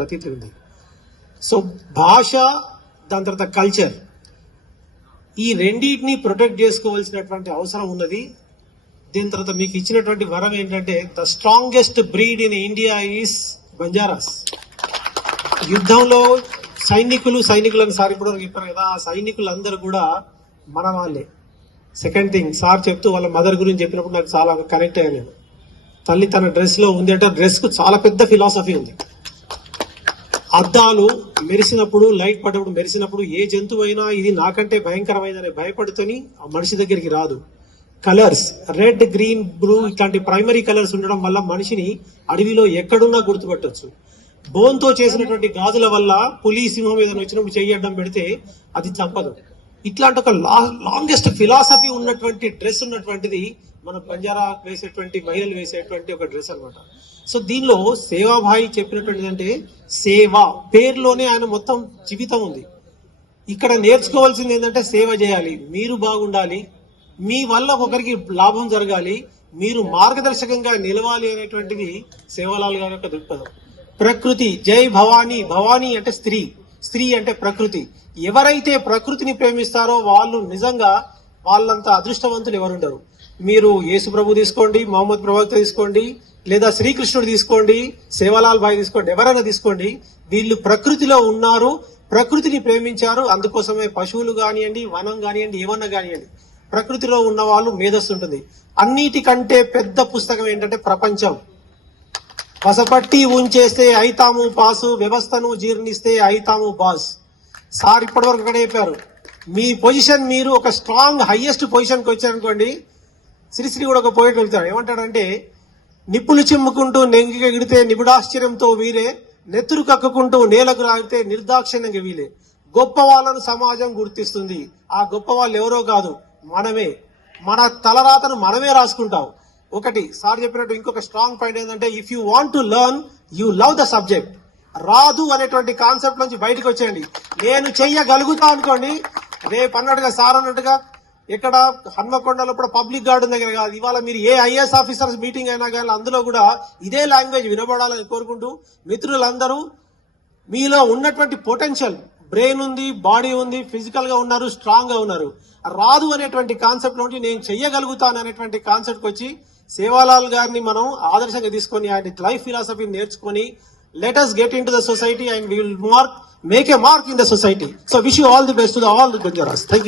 ప్రతీతి ఉంది. సో భాష దాని తర్వాత కల్చర్ ఈ రెండింటిని ప్రొటెక్ట్ చేసుకోవాల్సినటువంటి అవసరం ఉన్నది. దీని తర్వాత మీకు ఇచ్చినటువంటి వరం ఏంటంటే the strongest breed in India is Banjaras యుద్ధంలో సైనికులు సైనికులను సార్ ఇప్పుడు చెప్పారు కదా ఆ సైనికులందరూ కూడా మన వాళ్ళే సెకండ్ థింగ్ సార్ చెప్తూ వాళ్ళ మదర్ గురించి చెప్పినప్పుడు నాకు చాలా కనెక్ట్ అయ్యాను తల్లి తన డ్రెస్లో ఉంది అంటే డ్రెస్కు చాలా పెద్ద ఫిలాసఫీ ఉంది. అద్దాలు మెరిసినప్పుడు లైట్ పడ్డప్పుడు మెరిసినప్పుడు ఏ జంతువైనా ఇది నాకంటే భయంకరమైనదని భయపడుతని ఆ మనిషి దగ్గరికి రాదు. కలర్స్ రెడ్ గ్రీన్ బ్లూ ఇట్లాంటి ప్రైమరీ కలర్స్ ఉండడం వల్ల మనిషిని అడవిలో ఎక్కడున్నా గుర్తుపట్టొచ్చు. బోన్తో చేసినటువంటి గాజుల వల్ల పులి సింహం ఏదైనా వచ్చినప్పుడు చెయ్యి అడ్డం పెడితే అది చంపదు ఇట్లాంటి ఒక లాంగెస్ట్ ఫిలాసఫీ ఉన్నటువంటి డ్రెస్ ఉన్నటువంటిది మన బంజారా వేసేటువంటి మహిళలు వేసేటువంటి ఒక డ్రెస్ అనమాట సో దీనిలో సేవాభాయి చెప్పినటువంటిది అంటే సేవ. పేరులోనే ఆయన మొత్తం జీవితం ఉంది. ఇక్కడ నేర్చుకోవాల్సింది ఏంటంటే సేవ చేయాలి. మీరు బాగుండాలి. మీ వల్ల ఒకరికి లాభం జరగాలి. మీరు మార్గదర్శకంగా నిలవాలి అనేటువంటిది సేవలాల్ గారి యొక్క దృక్పథం. ప్రకృతి జై భవానీ భవానీ అంటే స్త్రీ. స్త్రీ అంటే ప్రకృతి. ఎవరైతే ప్రకృతిని ప్రేమిస్తారో వాళ్ళు నిజంగా వాళ్ళంత అదృష్టవంతులు ఎవరుండరు. మీరు యేసు ప్రభు తీసుకోండి మహమ్మద్ ప్రవక్త తీసుకోండి లేదా శ్రీకృష్ణుడు తీసుకోండి సేవలాల్ భాయ్ తీసుకోండి ఎవరైనా తీసుకోండి వీళ్ళు ప్రకృతిలో ఉన్నారు ప్రకృతిని ప్రేమించారు అందుకోసమే పశువులు కానివ్వండి వనం కానివ్వండి ఏమన్నా కానివ్వండి ప్రకృతిలో ఉన్న వాళ్ళు మేధస్సు ఉంటుంది. అన్నిటికంటే పెద్ద పుస్తకం ఏంటంటే ప్రపంచం. పసపట్టి ఉంచేస్తే అయితాము పాసు వ్యవస్థను జీర్ణిస్తే అయితాము బాస్. సార్ ఇప్పటివరకు ఇక్కడ చెప్పారు. మీ పొజిషన్ మీరు ఒక స్ట్రాంగ్ హైయెస్ట్ పొజిషన్కి వచ్చారనుకోండి శ్రీశ్రీ కూడా ఒక పోయిట్ వెళ్తాడు. ఏమంటాడంటే నిప్పులు చిమ్ముకుంటూ నెంగిగా ఎగిడితే నిబుడాశ్చర్యంతో వీరే నెత్తురు కక్కుకుంటూ నేలకు రాగితే నిర్దాక్షిణ్యంగా వీలే. గొప్ప వాళ్ళను సమాజం గుర్తిస్తుంది. ఆ గొప్ప వాళ్ళు ఎవరో కాదు మనమే. మన తలరాతను మనమే రాసుకుంటాం. ఒకటి సార్ చెప్పినట్టు ఇంకొక స్ట్రాంగ్ పాయింట్ ఏంటంటే if you want to learn you love the subject రాదు అనేటువంటి కాన్సెప్ట్ నుంచి బయటకు వచ్చేయండి. నేను చెయ్యగలుగుతా అనుకోండి రేపు అన్నట్టుగా సార్ అన్నట్టుగా ఇక్కడ హన్మకొండలో కూడా పబ్లిక్ గార్డెన్ దగ్గర కాదు. ఇవాళ మీరు ఏ ఐఏఎస్ ఆఫీసర్స్ మీటింగ్ అయినా కానీ అందులో కూడా ఇదే లాంగ్వేజ్ వినబడాలని కోరుకుంటూ మిత్రులందరూ మీలో ఉన్నటువంటి పొటెన్షియల్ బ్రెయిన్ ఉంది బాడీ ఉంది ఫిజికల్గా ఉన్నారు స్ట్రాంగ్గా ఉన్నారు. రాదు అనేటువంటి కాన్సెప్ట్ నుండి నేను చెయ్యగలుగుతాను అనేటువంటి కాన్సెప్ట్ వచ్చి సేవాలాల్ గారిని మనం ఆదర్శంగా తీసుకొని ఆయన లైఫ్ ఫిలాసఫీ నేర్చుకొని let us get in to the society and will mark make a mark in the society so wish you all the best to all the Banjaras thank